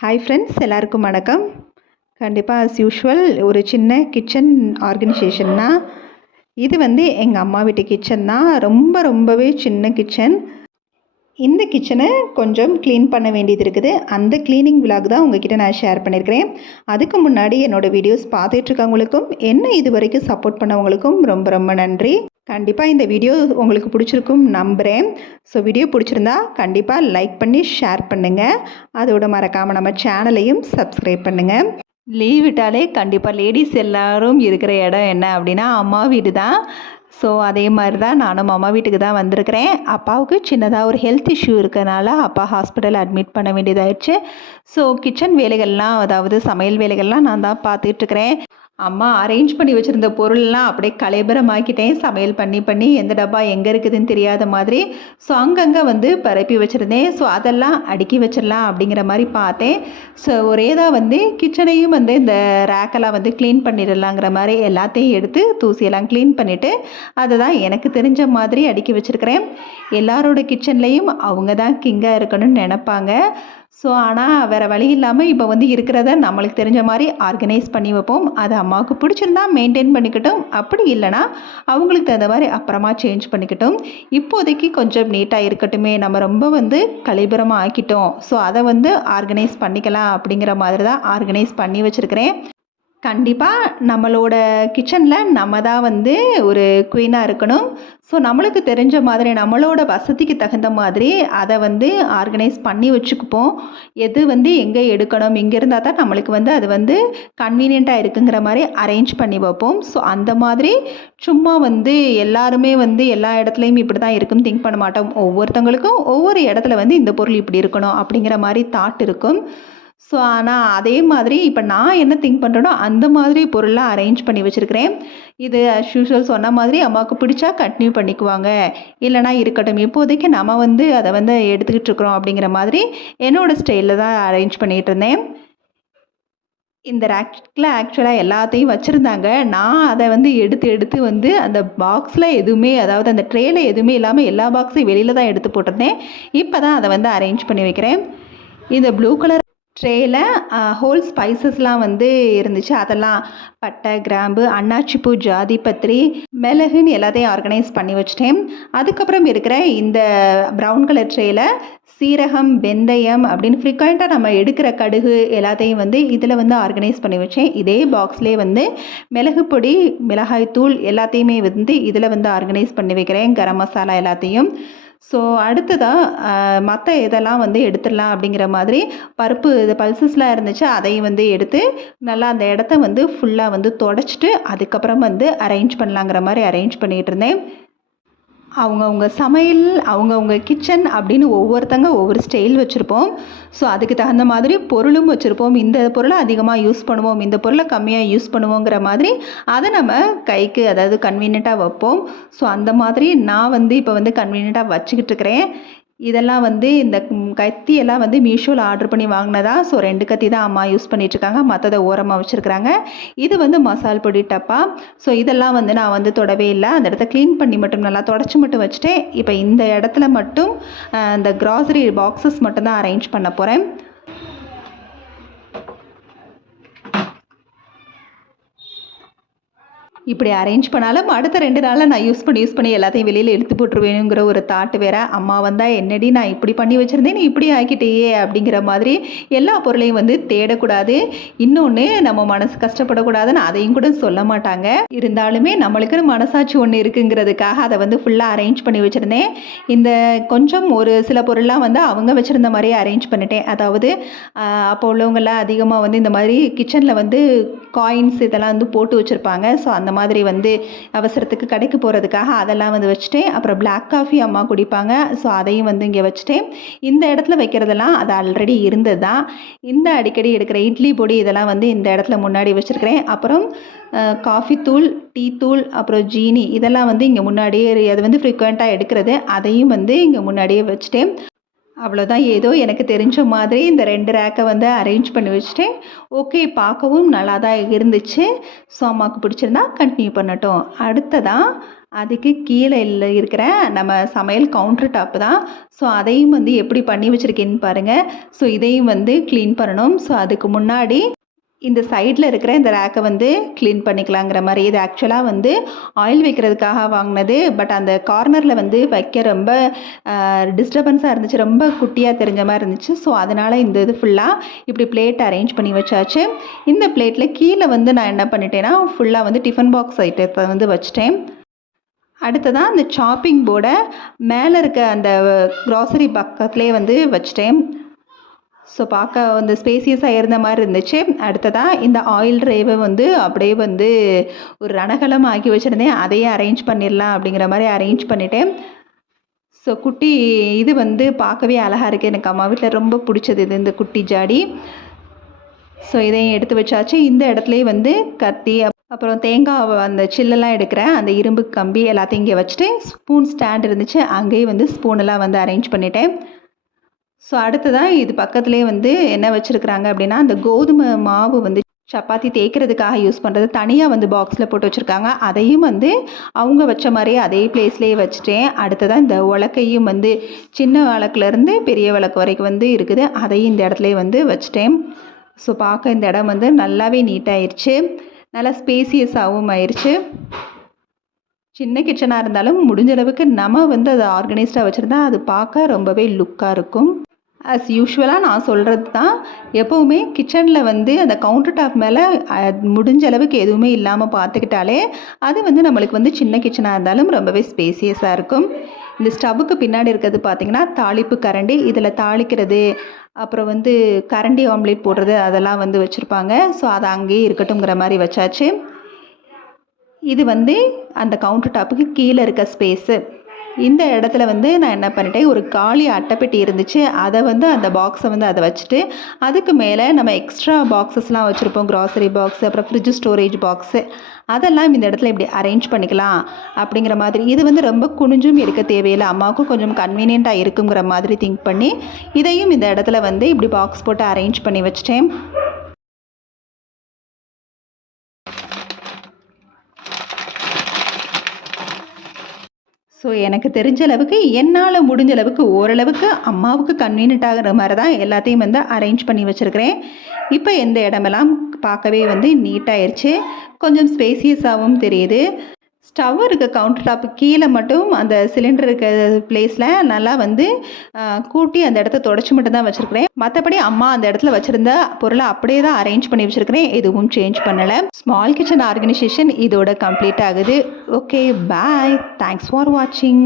Hi friends, எல்லாருக்கும் வணக்கம். கண்டிப்பாக ஆஸ் யூஷுவல் ஒரு சின்ன கிச்சன் ஆர்கனைசேஷன் தான். இது எங்கள் அம்மா வீட்டு கிச்சன் தான். ரொம்பவே சின்ன கிச்சன். இந்த கிச்சனை கொஞ்சம் க்ளீன் பண்ண வேண்டியது இருக்குது. அந்த க்ளீனிங் விலாக் தான் உங்ககிட்ட நான் ஷேர் பண்ணியிருக்கிறேன். அதுக்கு முன்னாடி என்னோடய வீடியோஸ் பார்த்துட்ருக்கவங்களுக்கும் என்ன இது வரைக்கும் சப்போர்ட் பண்ணவங்களுக்கும் ரொம்ப நன்றி. கண்டிப்பாக இந்த வீடியோ உங்களுக்கு பிடிச்சிருக்கும் நம்புகிறேன். ஸோ வீடியோ பிடிச்சிருந்தா கண்டிப்பாக லைக் பண்ணி ஷேர் பண்ணுங்கள். அதோட மறக்காமல் நம்ம சேனலையும் சப்ஸ்கிரைப் பண்ணுங்கள். லீவ் விட்டாலே கண்டிப்பாக லேடிஸ் எல்லோரும் இருக்கிற இடம் என்ன அப்படின்னா அம்மா வீடு தான். ஸோ அதே மாதிரி தான் நானும் அம்மா வீட்டுக்கு தான் வந்திருக்கிறேன். அப்பாவுக்கு சின்னதாக ஒரு ஹெல்த் இஷ்யூ இருக்கிறனால அப்பா ஹாஸ்பிட்டல் அட்மிட் பண்ண வேண்டியதாகிடுச்சு. ஸோ கிச்சன் வேலைகள்லாம், அதாவது சமையல் வேலைகள்லாம் நான் தான் பார்த்துட்ருக்கிறேன். அம்மா அரேஞ்ச் பண்ணி வச்சுருந்த பொருள்லாம் அப்படியே கலைபரமாக்கிட்டேன். சமையல் பண்ணி எந்த டப்பா எங்கே இருக்குதுன்னு தெரியாத மாதிரி. ஸோ அங்கங்கே பரப்பி வச்சுருந்தேன். ஸோ அதெல்லாம் அடுக்கி வச்சிடலாம் அப்படிங்கிற மாதிரி பார்த்தேன். ஸோ ஒரே தான் கிச்சனையும் இந்த ரேக்கெல்லாம் க்ளீன் பண்ணிடலாங்கிற மாதிரி எல்லாத்தையும் எடுத்து தூசியெல்லாம் க்ளீன் பண்ணிவிட்டு அதை தான் எனக்கு தெரிஞ்ச மாதிரி அடுக்கி வச்சுருக்கிறேன். எல்லாரோட கிச்சன்லேயும் அவங்க தான் கிங்காக இருக்கணும்னு நினப்பாங்க. ஸோ ஆனால் வேறு வழி இல்லாமல் இப்போ இருக்கிறத நம்மளுக்கு தெரிஞ்ச மாதிரி ஆர்கனைஸ் பண்ணி வைப்போம். அது அம்மாவுக்கு பிடிச்சிருந்தா மெயின்டைன் பண்ணிக்கிட்டோம், அப்படி இல்லைனா அவங்களுக்கு தகுந்த மாதிரி அப்புறமா சேஞ்ச் பண்ணிக்கிட்டோம். இப்போதைக்கு கொஞ்சம் நீட்டாக இருக்கட்டுமே, நம்ம ரொம்ப கலைபுரமாக ஆக்கிட்டோம், ஸோ அதை ஆர்கனைஸ் பண்ணிக்கலாம் அப்படிங்கிற மாதிரி தான் ஆர்கனைஸ் பண்ணி வச்சுருக்கிறேன். கண்டிப்பாக நம்மளோட கிச்சனில் நம்ம தான் ஒரு குயினாக இருக்கணும். ஸோ நம்மளுக்கு தெரிஞ்ச மாதிரி நம்மளோட வசதிக்கு தகுந்த மாதிரி அதை ஆர்கனைஸ் பண்ணி வச்சுக்குப்போம். எது எங்கே எடுக்கணும், இங்கே இருந்தால் தான் நம்மளுக்கு அது கன்வீனியண்ட்டாக இருக்குங்கிற மாதிரி அரேஞ்ச் பண்ணி வைப்போம். ஸோ அந்த மாதிரி சும்மா எல்லாருமே எல்லா இடத்துலையும் இப்படி தான் இருக்குன்னு திங்க் பண்ண மாட்டோம். ஒவ்வொருத்தவங்களுக்கும் ஒவ்வொரு இடத்துல இந்த பொருள் இப்படி இருக்கணும் அப்படிங்கிற மாதிரி தாட் இருக்கும். ஸோ ஆனால் அதே மாதிரி இப்போ நான் என்ன திங்க் பண்ணுறேனோ அந்த மாதிரி பொருளாக அரேஞ்ச் பண்ணி வச்சுருக்கிறேன். இது அஸ் யூஷுவல் சொன்ன மாதிரி அம்மாவுக்கு பிடிச்சா கண்டினியூ பண்ணிக்குவாங்க, இல்லைனா இருக்கட்டும், இப்போதைக்கு நம்ம அதை எடுத்துக்கிட்டு இருக்கிறோம் அப்படிங்கிற மாதிரி என்னோடய ஸ்டைலில் தான் அரேஞ்ச் பண்ணிகிட்டு இருந்தேன். இந்த ரேக்கில் ஆக்சுவலாக எல்லாத்தையும் வச்சுருந்தாங்க. நான் அதை எடுத்து அந்த பாக்ஸில் எதுவுமே, அதாவது அந்த ட்ரேயில் எதுவுமே இல்லாமல் எல்லா பாக்ஸையும் வெளியில் தான் எடுத்து போட்டிருந்தேன். இப்போ தான் அதை அரேஞ்ச் பண்ணி வைக்கிறேன். இந்த ப்ளூ கலர் ட்ரேயில் ஹோல் ஸ்பைசஸ்லாம் இருந்துச்சு. அதெல்லாம் பட்டை, கிராம்பு, அன்னாச்சிப்பூ, ஜாதிபத்திரி, மிளகுன்னு எல்லாத்தையும் ஆர்கனைஸ் பண்ணி வச்சிட்டேன். அதுக்கப்புறம் இருக்கிற இந்த ப்ரௌன் கலர் ட்ரேயில் சீரகம், வெந்தயம் அப்படின்னு ஃப்ரீக்வெண்ட்டாக நம்ம எடுக்கிற கடுகு எல்லாத்தையும் இதில் ஆர்கனைஸ் பண்ணி வச்சேன். இதே பாக்ஸ்லேயே மிளகு பொடி, மிளகாய் தூள் எல்லாத்தையுமே இதில் ஆர்கனைஸ் பண்ணி வைக்கிறேன். கரம் மசாலா எல்லாத்தையும். ஸோ அடுத்ததாக மற்ற இதெல்லாம் எடுத்துடலாம் அப்படிங்கிற மாதிரி பருப்பு இது பல்சஸ்லாம் இருந்துச்சு, அதையும் எடுத்து நல்லா அந்த இடத்த ஃபுல்லாக தொடச்சிட்டு அதுக்கப்புறம் அரேஞ்ச் பண்ணலாங்கிற மாதிரி அரேஞ்ச் பண்ணிகிட்டு இருந்தேன். அவங்கவுங்க சமையல், அவங்கவுங்க கிச்சன் அப்படின்னு ஒவ்வொருத்தங்க ஒவ்வொரு ஸ்டைல் வச்சுருப்போம். ஸோ அதுக்கு தகுந்த மாதிரி பொருளும் வச்சுருப்போம். இந்த பொருளை அதிகமாக யூஸ் பண்ணுவோம், இந்த பொருளை கம்மியாக யூஸ் பண்ணுவோங்கிற மாதிரி அதை நம்ம கைக்கு, அதாவது கன்வீனியண்ட்டாக வைப்போம். ஸோ அந்த மாதிரி நான் இப்போ கன்வீனியண்ட்டாக வச்சுக்கிட்டு இருக்கிறேன். இதெல்லாம் இந்த கத்தியெல்லாம் மீஷோவில் ஆர்டர் பண்ணி வாங்கினதா. ஸோ 2 கத்தி தான் அம்மா யூஸ் பண்ணிகிட்ருக்காங்க, மற்றதை ஓரமாக வச்சுருக்குறாங்க. இது மசால் பொடி டப்பா. ஸோ இதெல்லாம் நான் தொடவே இல்லை. அந்த இடத்த க்ளீன் பண்ணி மட்டும் நல்லா தொடச்சி மட்டும் வச்சுட்டேன். இப்போ இந்த இடத்துல மட்டும் இந்த க்ராசரி பாக்ஸஸ் மட்டும்தான் அரேஞ்ச் பண்ண போகிறேன். இப்படி அரேஞ்ச் பண்ணாலும் அடுத்த 2 நாளில் நான் யூஸ் பண்ணி எல்லாத்தையும் வெளியில் எடுத்து போட்டுருவேணுங்கிற ஒரு தாட் வேறு. அம்மா வந்தால் என்னடி நான் இப்படி பண்ணி வச்சுருந்தேன், நீ இப்படி ஆக்கிட்டேயே அப்படிங்கிற மாதிரி எல்லா பொருளையும் தேடக்கூடாது. இன்னொன்று, நம்ம மனசு கஷ்டப்படக்கூடாதுன்னு அதையும் கூட சொல்ல மாட்டாங்க. இருந்தாலுமே நம்மளுக்குன்னு மனசாட்சி ஒன்று இருக்குங்கிறதுக்காக அதை ஃபுல்லாக அரேஞ்ச் பண்ணி வச்சுருந்தேன். இந்த கொஞ்சம் ஒரு சில பொருள்லாம் அவங்க வச்சுருந்த மாதிரியே அரேஞ்ச் பண்ணிட்டேன். அதாவது அப்போ உள்ளவங்களாம் அதிகமாக இந்த மாதிரி கிச்சனில் காயின்ஸ் இதெல்லாம் போட்டு வச்சுருப்பாங்க. ஸோ அந்த மாதிரி அவசரத்துக்கு கடைக்கு போகிறதுக்காக அதெல்லாம் வச்சுட்டேன். அப்புறம் பிளாக் காஃபி அம்மா குடிப்பாங்க, ஸோ அதையும் இங்கே வச்சுட்டேன். இந்த இடத்துல வைக்கிறதெல்லாம் அது ஆல்ரெடி இருந்தது தான். இந்த அடிக்கடி எடுக்கிற இட்லி பொடி இதெல்லாம் இந்த இடத்துல முன்னாடி வச்சுருக்கிறேன். அப்புறம் காஃபி தூள், டீ தூள், அப்புறம் ஜீனி இதெல்லாம் இங்கே முன்னாடியே, அது ஃப்ரீக்வெண்ட்டாக எடுக்கிறது, அதையும் இங்கே முன்னாடியே வச்சுட்டேன். அவ்வளோதான். ஏதோ எனக்கு தெரிஞ்ச மாதிரி இந்த 2 ரேக்கை அரேஞ்ச் பண்ணி வச்சுட்டேன். ஓகே, பார்க்கவும் நல்லா தான் இருந்துச்சு. ஸோ அம்மாவுக்கு பிடிச்சிருந்தா கண்டினியூ பண்ணட்டும். அடுத்ததாக அதுக்கு கீழே இருக்கிற நம்ம சமையல் கவுண்டர் டாப்பு தான். ஸோ அதையும் வந்து எப்படி பண்ணி வச்சுருக்கேன்னு பாருங்கள். ஸோ இதையும் வந்து க்ளீன் பண்ணணும். ஸோ அதுக்கு முன்னாடி இந்த சைடில் இருக்கிற இந்த ரேக்கை வந்து க்ளீன் பண்ணிக்கலாங்கிற மாதிரி. இது ஆக்சுவலாக வந்து ஆயில் வைக்கிறதுக்காக வாங்கினது. பட் அந்த கார்னரில் வந்து வைக்க ரொம்ப டிஸ்டர்பன்ஸாக இருந்துச்சு, ரொம்ப குட்டியாக தெரிஞ்ச மாதிரி இருந்துச்சு. ஸோ அதனால் இந்த இது ஃபுல்லாக இப்படி பிளேட் அரேஞ்ச் பண்ணி வச்சாச்சு. இந்த பிளேட்டில் கீழே வந்து நான் என்ன பண்ணிட்டேன்னா ஃபுல்லாக வந்து டிஃபன் பாக்ஸ் ஐட்டத்தை வந்து வச்சுட்டேன். அடுத்ததாக அந்த சாப்பிங் போர்டை மேலே இருக்க அந்த க்ராசரி பக்கத்துலேயே வந்து வச்சிட்டேன். ஸோ பார்க்க வந்து ஸ்பேசியஸாக இருந்த மாதிரி இருந்துச்சு. அடுத்ததாக இந்த ஆயில் ட்ரேவை வந்து அப்படியே வந்து ஒரு ரணகலம் ஆக்கி வச்சுருந்தேன். அதையே அரேஞ்ச் பண்ணிடலாம் அப்படிங்கிற மாதிரி அரேஞ்ச் பண்ணிட்டேன். ஸோ குட்டி இது வந்து பார்க்கவே அழகாக இருக்குது. எனக்கு அம்மா வீட்டில் ரொம்ப பிடிச்சது இது, இந்த குட்டி ஜாடி. ஸோ இதையும் எடுத்து வச்சாச்சு. இந்த இடத்துலையே வந்து கத்தி, அப்புறம் தேங்காய் அந்த சில்லெல்லாம் எடுக்கிற அந்த இரும்பு கம்பி எல்லாத்தையும் இங்கே வச்சுட்டு, ஸ்பூன் ஸ்டாண்ட் இருந்துச்சு, அங்கேயே வந்து ஸ்பூனெல்லாம் வந்து அரேஞ்ச் பண்ணிட்டேன். ஸோ அடுத்ததாக இது பக்கத்துலேயே வந்து என்ன வச்சுருக்குறாங்க அப்படின்னா, அந்த கோதுமை மாவு வந்து சப்பாத்தி தேய்க்கிறதுக்காக யூஸ் பண்ணுறது தனியாக வந்து பாக்ஸில் போட்டு வச்சுருக்காங்க. அதையும் வந்து அவங்க வச்ச மாதிரியே அதே பிளேஸ்லேயே வச்சுட்டேன். அடுத்ததாக இந்த உலக்கையும் வந்து சின்ன விளக்குலேருந்து பெரிய விளக்கு வரைக்கும் வந்து இருக்குது, அதையும் இந்த இடத்துலையே வந்து வச்சுட்டேன். ஸோ பார்க்க இந்த இடம் வந்து நல்லாவே நீட்டாகிடுச்சு, நல்லா ஸ்பேசியஸாகவும் ஆயிடுச்சு. சின்ன கிச்சனாக இருந்தாலும் முடிஞ்ச அளவுக்கு நம்ம வந்து அதை ஆர்கனைஸ்டாக வச்சுருந்தா அது பார்க்க ரொம்பவே லுக்காக இருக்கும். ஆஸ் யூஷுவலாக நான் சொல்கிறது தான், எப்போவுமே கிச்சனில் வந்து அந்த கவுண்டர் டாப் மேலே முடிஞ்ச அளவுக்கு எதுவுமே இல்லாமல் பார்த்துக்கிட்டாலே அது வந்து நம்மளுக்கு வந்து சின்ன கிச்சனாக இருந்தாலும் ரொம்பவே ஸ்பேசியஸாக இருக்கும். இந்த ஸ்டவ்வுக்கு பின்னாடி இருக்கிறது பார்த்திங்கன்னா தாளிப்பு கரண்டி, இதில் தாளிக்கிறது, அப்புறம் வந்து கரண்டி ஆம்லேட் போடுறது அதெல்லாம் வந்து வச்சுருப்பாங்க. ஸோ அது அங்கேயே இருக்கட்டும்ங்கிற மாதிரி வச்சாச்சு. இது வந்து அந்த கவுண்டர் டாப்புக்கு கீழே இருக்க ஸ்பேஸு. இந்த இடத்துல வந்து நான் என்ன பண்ணிட்டேன், ஒரு காலி அட்டைப்பெட்டி இருந்துச்சு, அதை வந்து அந்த பாக்ஸை வந்து அதை வச்சுட்டு, அதுக்கு மேலே நம்ம எக்ஸ்ட்ரா பாக்ஸஸ்லாம் வச்சுருப்போம், க்ராசரி பாக்ஸு, அப்புறம் ஃப்ரிட்ஜ் ஸ்டோரேஜ் பாக்ஸு, அதெல்லாம் இந்த இடத்துல இப்படி அரேஞ்ச் பண்ணிக்கலாம் அப்படிங்கிற மாதிரி. இது வந்து ரொம்ப குனிஞ்சும் இருக்க தேவையில்லை, அம்மாவுக்கும் கொஞ்சம் கன்வீனியண்ட்டாக இருக்குங்கிற மாதிரி திங்க் பண்ணி இதையும் இந்த இடத்துல வந்து இப்படி பாக்ஸ் போட்டு அரேஞ்ச் பண்ணி வச்சிட்டேன். ஸோ எனக்கு தெரிஞ்ச அளவுக்கு, என்னால் முடிஞ்ச அளவுக்கு, ஓரளவுக்கு அம்மாவுக்கு கன்வீனியன்ட் ஆகிற மாதிரி தான் எல்லாத்தையும் வந்து அரேஞ்ச் பண்ணி வச்சுருக்கிறேன். இப்போ எந்த இடமெல்லாம் பார்க்கவே வந்து நீட்டாகிடுச்சு, கொஞ்சம் ஸ்பேசியஸாகவும் தெரியுது. ஸ்டவ் இருக்க கவுண்டர் டாப்பு கீழே மட்டும் அந்த சிலிண்டர் இருக்க பிளேஸில் நல்லா வந்து கூட்டி அந்த இடத்த தொடச்சி மட்டும் தான் வச்சுருக்கிறேன். மற்றபடி அம்மா அந்த இடத்துல வச்சுருந்த பொருளை அப்படியே தான் அரேஞ்ச் பண்ணி வச்சுருக்கிறேன், எதுவும் சேஞ்ச் பண்ணலை. ஸ்மால் கிச்சன் ஆர்கனைசேஷன் இதோட கம்ப்ளீட் ஆகுது. ஓகே, பாய், தேங்க்ஸ் ஃபார் வாட்சிங்.